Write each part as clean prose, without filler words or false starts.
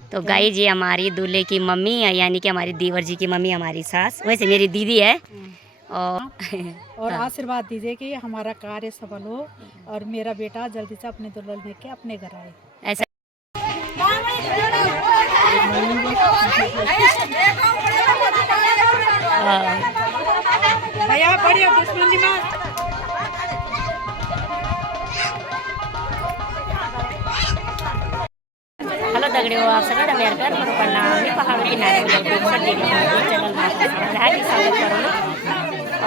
तो गाई जी हमारी दूल्हे की मम्मी है, यानी कि हमारी देवर जी की मम्मी हमारी सास, वैसे मेरी दीदी है। और आशीर्वाद दीजिए कि हमारा कार्य सफल हो और मेरा बेटा जल्दी से अपने दुल्हन लेके अपने घर आए। ऐसा भैया बड़ी दुश्मनी में हेलो दगड़ियों, आप सभी अमेरिका प्रणाम पहाड़ों के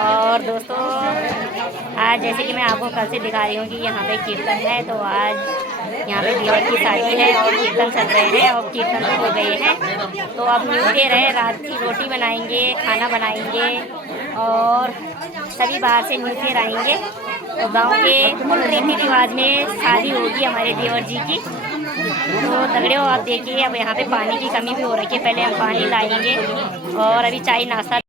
और दोस्तों, आज जैसे कि मैं आपको कल से दिखा रही हूँ कि यहाँ पे कीर्तन है, तो आज यहाँ पे देवर की शादी है और कीर्तन चल रहे हैं और कीर्तन तो हो गए हैं। तो अब न्यू ईयर है, रात की रोटी बनाएंगे, खाना बनाएंगे और सभी बाहर से न्यू ईयर आएंगे। तो गांव के कुल रीति रिवाज में शादी होगी हमारे देवर जी की। तो दगड़ियों आप देखिए, अब यहाँ पे पानी की कमी भी हो रही है, पहले हम पानी लाएंगे और अभी चाय नाश्ता।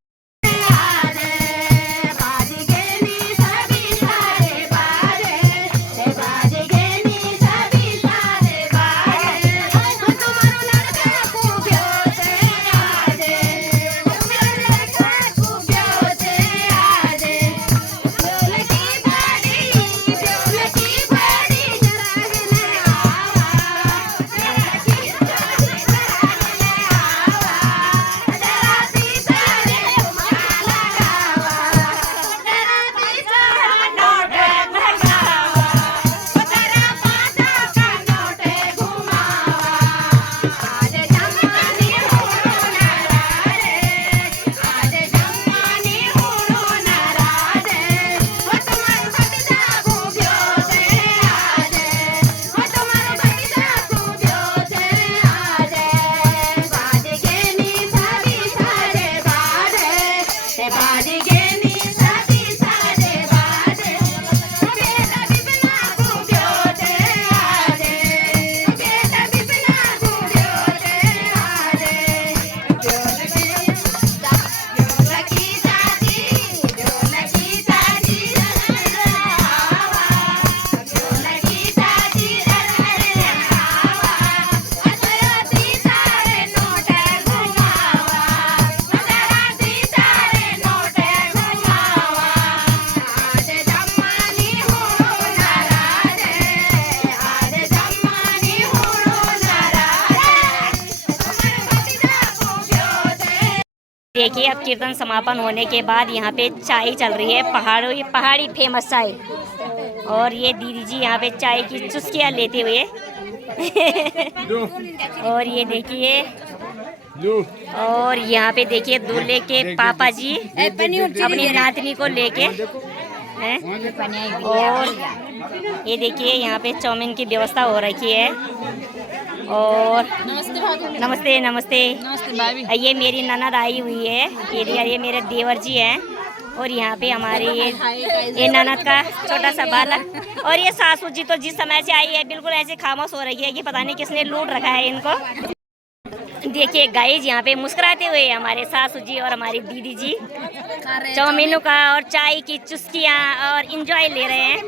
देखिए, अब कीर्तन समापन होने के बाद यहाँ पे चाय चल रही है, पहाड़ी फेमस चाय। और ये दीदी जी यहाँ पे चाय की चुस्कियाँ लेते हुए और ये देखिए, और यहाँ पे देखिए दूल्हे के पापा जी अपनी नातनी को लेके हैं। और ये देखिए, यहाँ पे चाउमीन की व्यवस्था हो रखी है। और नमस्ते नमस्ते ये मेरी ननद आई हुई है, ये मेरे देवर जी हैं। और यहाँ पे हमारे ये ननद का छोटा सा बालक और ये सासू जी तो जिस समय से आई है बिल्कुल ऐसे खामोश हो रही है कि पता नहीं किसने लूट रखा है इनको। देखिए गाइस, यहाँ पे मुस्कुराते हुए हमारे सासू जी और हमारी दीदी जी चाउमीनों का और चाय की चुस्कियाँ और इंजॉय ले रहे हैं।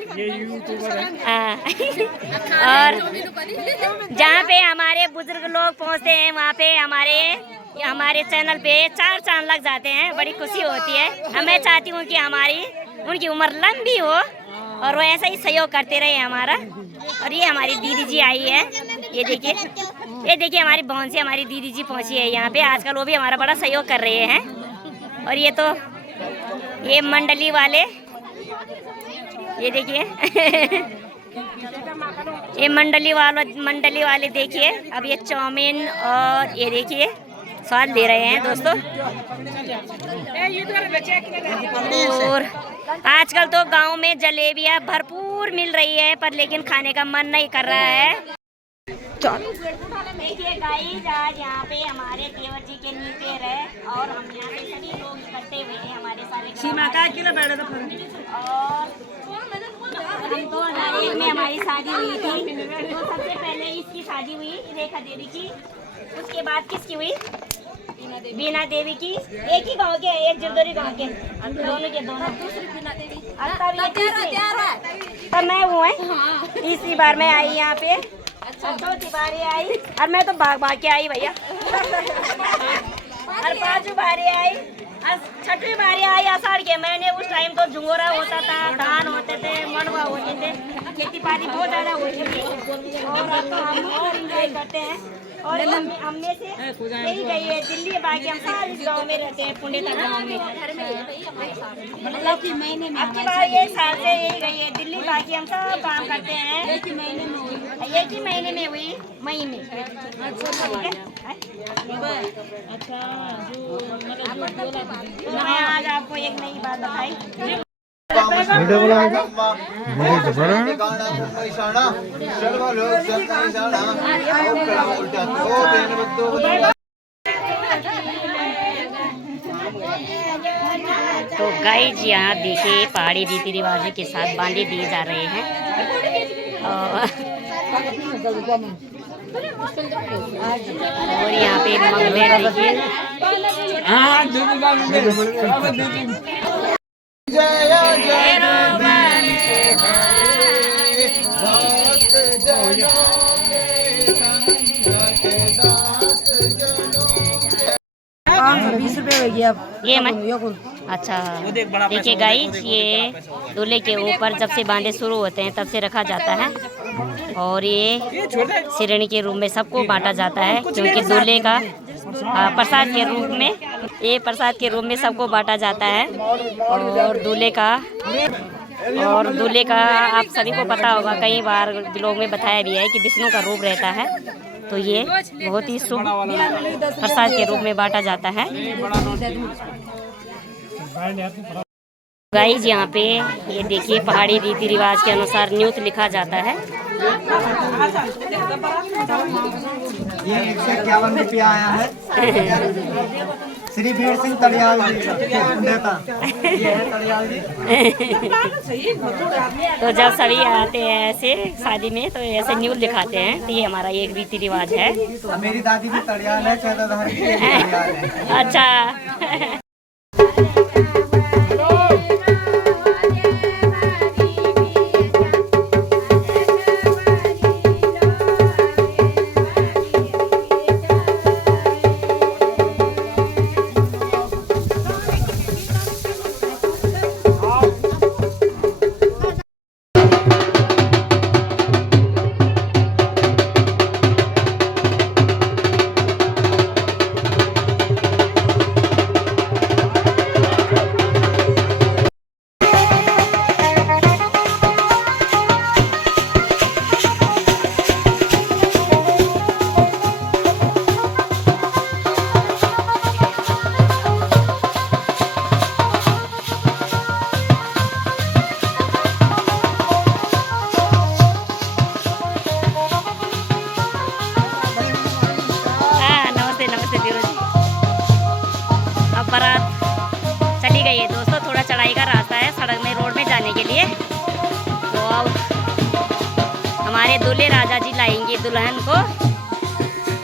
और जहाँ पे हमारे बुजुर्ग लोग पहुँचते हैं वहाँ पे हमारे चैनल पे 4 चांद लग जाते हैं, बड़ी खुशी होती है। मैं चाहती हूँ कि उनकी उम्र लंबी हो और वो ऐसा ही सहयोग करते रहे हमारा। और ये हमारी दीदी जी आई है, ये देखिए हमारी बहन से हमारी दीदी जी पहुंची है यहाँ पे। आजकल वो भी हमारा बड़ा सहयोग कर रहे हैं। और ये मंडली वाले, ये देखिए ये मंडली वाले देखिए, अब ये चाउमीन और ये देखिए स्वाद ले रहे हैं दोस्तों। और आजकल तो गांव में जलेबियाँ भरपूर मिल रही है, पर लेकिन खाने का मन नहीं कर रहा है। देखिए गाइस, आज यहाँ पे हमारे देवर जी के न्यू ईयर है और हम यहाँ पे सभी लोग इकट्ठे हुए हैं हमारे 2001 में हमारी शादी हुई थी। तो सबसे पहले इसकी शादी हुई रेखा देवी की, उसके बाद किसकी हुई? बीना देवी की। एक ही गांव के, एक जरदोरी गांव के, दोनों के दोनों। तब मैं हूँ तीसरी बार मैं आई यहाँ पे। चौथी बार ये आई और मैं तो भाग भाग के आई भैया। और पांचवी बारी आई, छठवीं बारी आई आषाढ़ के महीने। उस टाइम तो झुंगोरा होता था, धान होते थे, मनवा होते थे, खेती बाड़ी बहुत ज्यादा होती थी। और अब तो हम और इंजॉय करते हैं। और हम में से यही गई है दिल्ली, बाकी हम सारे इस गाँव में रहते हैं, पुंडेता गाँव में। मतलब कि महीने में अब की बार ये साल से यही गई है दिल्ली, बाकी हम सब काम करते हैं। एक ही महीने में हुई, एक ही महीने में हुई, मई में। अच्छा, तो मैं आज आपको एक नई बात बताई। तो गाइज यहाँ देखिए पहाड़ी रीति रिवाजों के साथ बांधे दिए जा रहे हैं। और यहाँ पे मंगलेर देखिए। ये मैं अच्छा देखिए गाइस, ये दूल्हे के ऊपर जब से बांधे शुरू होते हैं तब से रखा जाता है। और ये सिरणी के रूप में सबको बांटा जाता है, क्योंकि दूल्हे का प्रसाद के रूप में, ये प्रसाद के रूप में सबको बांटा जाता है। और दूल्हे का आप सभी को पता होगा, कई बार लोग में बताया भी है कि विष्णु का रूप रहता है। तो ये बहुत ही शुभ प्रसाद के रूप में बांटा जाता है। गाइस यहाँ पे ये देखिए पहाड़ी रीति रिवाज के अनुसार न्यूत लिखा जाता है। ये 151 रुपया आया है। श्री वीर सिंह तड़ियाल जी नेता, ये है तड़ियाल जी। तो जब सभी आते हैं ऐसे शादी में तो ऐसे न्यूत लिखाते हैं, तो ये हमारा एक रीति रिवाज है। मेरी दादी भी तड़ियाल है, चौधाधारी भी तड़ियाल है। अच्छा चली गई है दोस्तों। थोड़ा चढ़ाई का रास्ता है सड़क में, रोड में जाने के लिए। तो अब हमारे दूल्हे राजा जी लाएंगे दुल्हन को,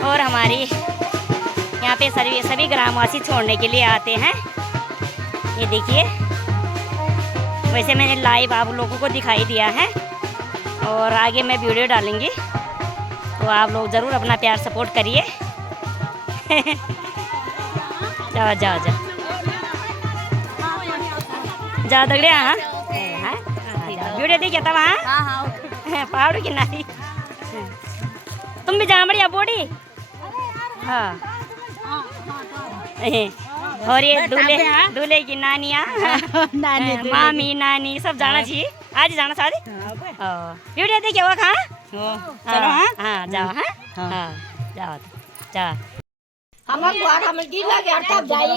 और हमारी यहाँ पे सभी ग्रामवासी छोड़ने के लिए आते हैं। ये देखिए, वैसे मैंने लाइव आप लोगों को दिखाई दिया है, और आगे मैं वीडियो डालूंगी, तो आप लोग ज़रूर अपना प्यार सपोर्ट करिए। जाओ जाओ जाओ जा दगड़े। हाँ वीडियो देखिए तब। हाँ पहाड़ की नारी, तुम भी जा बढ़िया बोड़ी। हाँ और ये दूल्हे की नानिया, मामी नानी सब जाना चाहिए, आज जाना शादी। वीडियो देखिए वो कहाँ। चलो हाँ जाओ। हाँ जाओ जाओ।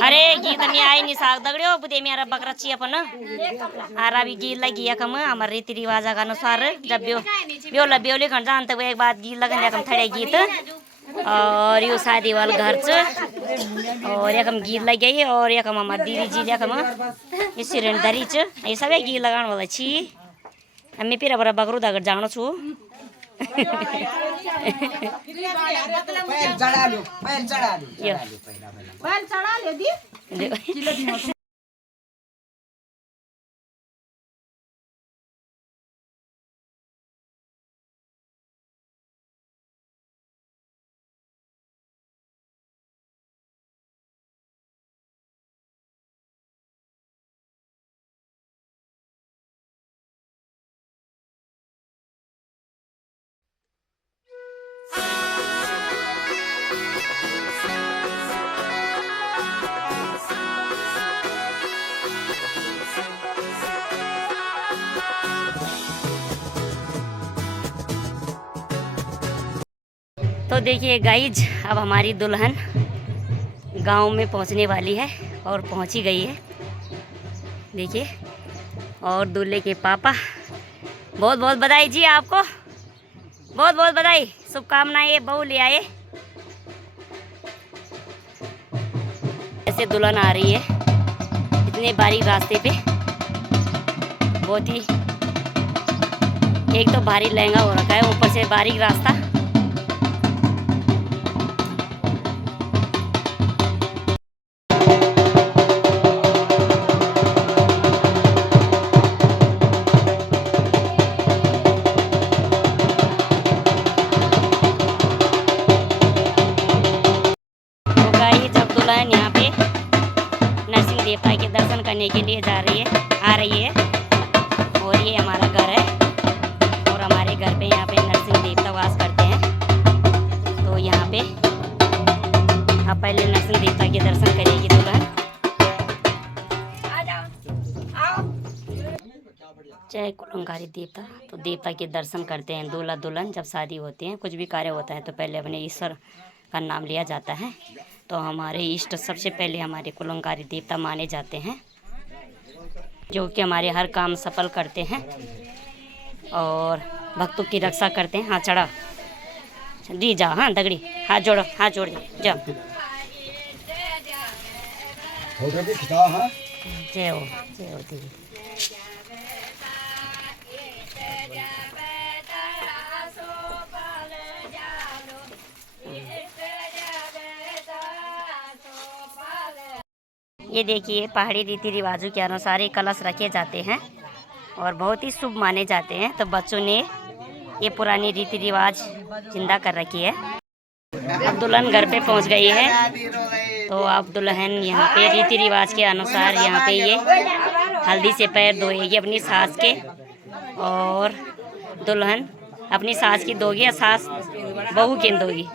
अरे गीत में आई नहीं साग दगड़ियो बुदे मेरा बकरा ची अपन आरा भी गीत लगी कम हमारे रीति रिवाज के अनुसार। जब ब्योला ब्योली खन जान तब एक बात गीत लगन थड़े गीत और यो शादी वाला घर च और यखम गीत लग गई और यखम हमार दीदी जी यखम ये सिलेंडरी च ये सबै गीत लगाने वाला छी हमें फिर बरा बकरू दगर जानो छु तो देखिए गाइज अब हमारी दुल्हन गांव में पहुंचने वाली है और पहुंच ही गई है देखिए। और दूल्हे के पापा बहुत बहुत बधाई जी आपको, बहुत बहुत बधाई, शुभकामनाएं, बहू ले आए। ऐसे दुल्हन आ रही है इतने बारीक रास्ते पे, बहुत ही एक तो भारी लहंगा हो रखा है ऊपर से बारीक रास्ता। यहाँ पे नरसिंह देवता के दर्शन करने के लिए आ रही है और ये हमारा घर है और हमारे घर पे यहाँ पे नरसिंह देवता वास करते हैं। तो यहाँ पे आप पहले नरसिंह देवता के दर्शन करेगी दुल्हन। जय कुलंकारी देवता। तो देवता के दर्शन करते हैं दूल्हा दुल्हन। जब शादी होती है कुछ भी कार्य होता है तो पहले अपने ईश्वर का नाम लिया जाता है। तो हमारे इष्ट सबसे पहले हमारे कुलंकारी देवता माने जाते हैं जो कि हमारे हर काम सफल करते हैं और भक्तों की रक्षा करते हैं। हाँ चढ़ा दी जा, हाँ दगड़ी, हाथ जोड़ो, हाथ जोड़ जाओ। जय हो दीदी। ये देखिए पहाड़ी रीति रिवाजों के अनुसार ये कलश रखे जाते हैं और बहुत ही शुभ माने जाते हैं। तो बच्चों ने ये पुरानी रीति रिवाज जिंदा कर रखी है। अब दुल्हन घर पे पहुंच गई है तो अब दुल्हन यहाँ पे रीति रिवाज के अनुसार यहाँ पे ये हल्दी से पैर धोएगी अपनी सास के और दुल्हन अपनी सास की दोगी या सास बहू की दोगी।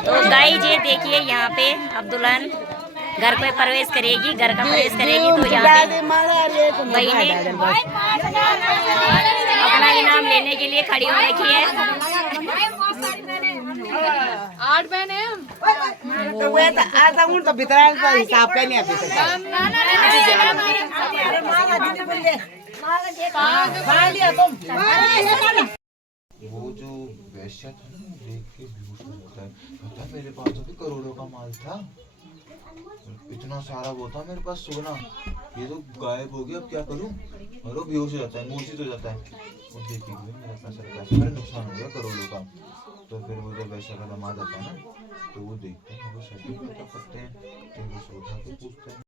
तो गाइस ये देखिए यहाँ पे अब दुल्हन घर पे प्रवेश करेगी, घर का प्रवेश करेगी। तो यहाँ पे बहनें अपना इनाम लेने के लिए खड़ी हो रखी है। 8 बहने वो जो वैश्या था ना देख के बेहोश हो जाता है। पता है मेरे पास तो भी करोड़ों का माल था, इतना सारा वो था मेरे पास सोना, ये तो गायब हो गया, अब क्या करूं। और वो बेहोश हो जाता है, मूर्छित हो जाता है। और देखिए मेरा पैसा मेरा नुकसान हो गया करोड़ों का। तो फिर वो जब वैसा का दामाद आता है ना, तो वो देखते हैं, वो सभी पता करते हैं, तो वो से उठा के पूछते हैं।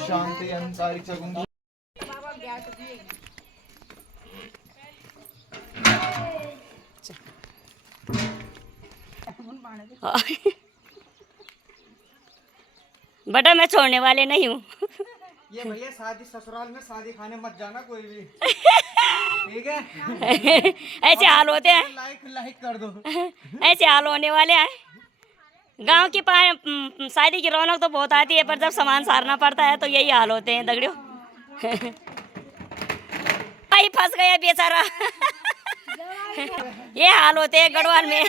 शांति अंतरिक्ष गुंगी। बेटा मैं छोड़ने वाले नहीं हूँ। ये भैया शादी ससुराल में शादी खाने मत जाना कोई भी, ठीक है? ऐसे हाल होते हैं, लाइक कर दो। ऐसे हाल होने वाले हैं। गांव की शादी की रौनक तो बहुत आती है, पर जब सामान सारना पड़ता है तो यही हाल होते हैं दगड़ियों। भाई फंस गया बेचारा। ये हाल होते हैं गढ़वाल में।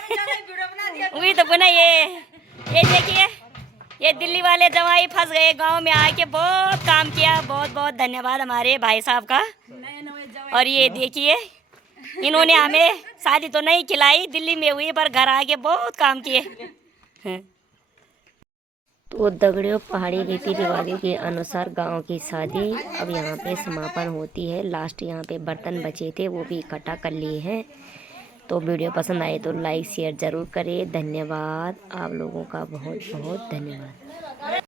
वही तो बना ये देखिए, ये दिल्ली वाले जवाई फंस गए गांव में आके। बहुत काम किया, बहुत बहुत धन्यवाद हमारे भाई साहब का। और ये देखिए, इन्होंने हमें शादी तो नहीं खिलाई, दिल्ली में हुई, पर घर आके बहुत काम किए। तो दगड़ियों, पहाड़ी रीति रिवाजों के अनुसार गांव की शादी अब यहाँ पे समापन होती है। लास्ट यहाँ पे बर्तन बचे थे, वो भी इकट्ठा कर लिए हैं। तो वीडियो पसंद आए तो लाइक शेयर ज़रूर करें। धन्यवाद, आप लोगों का बहुत बहुत धन्यवाद।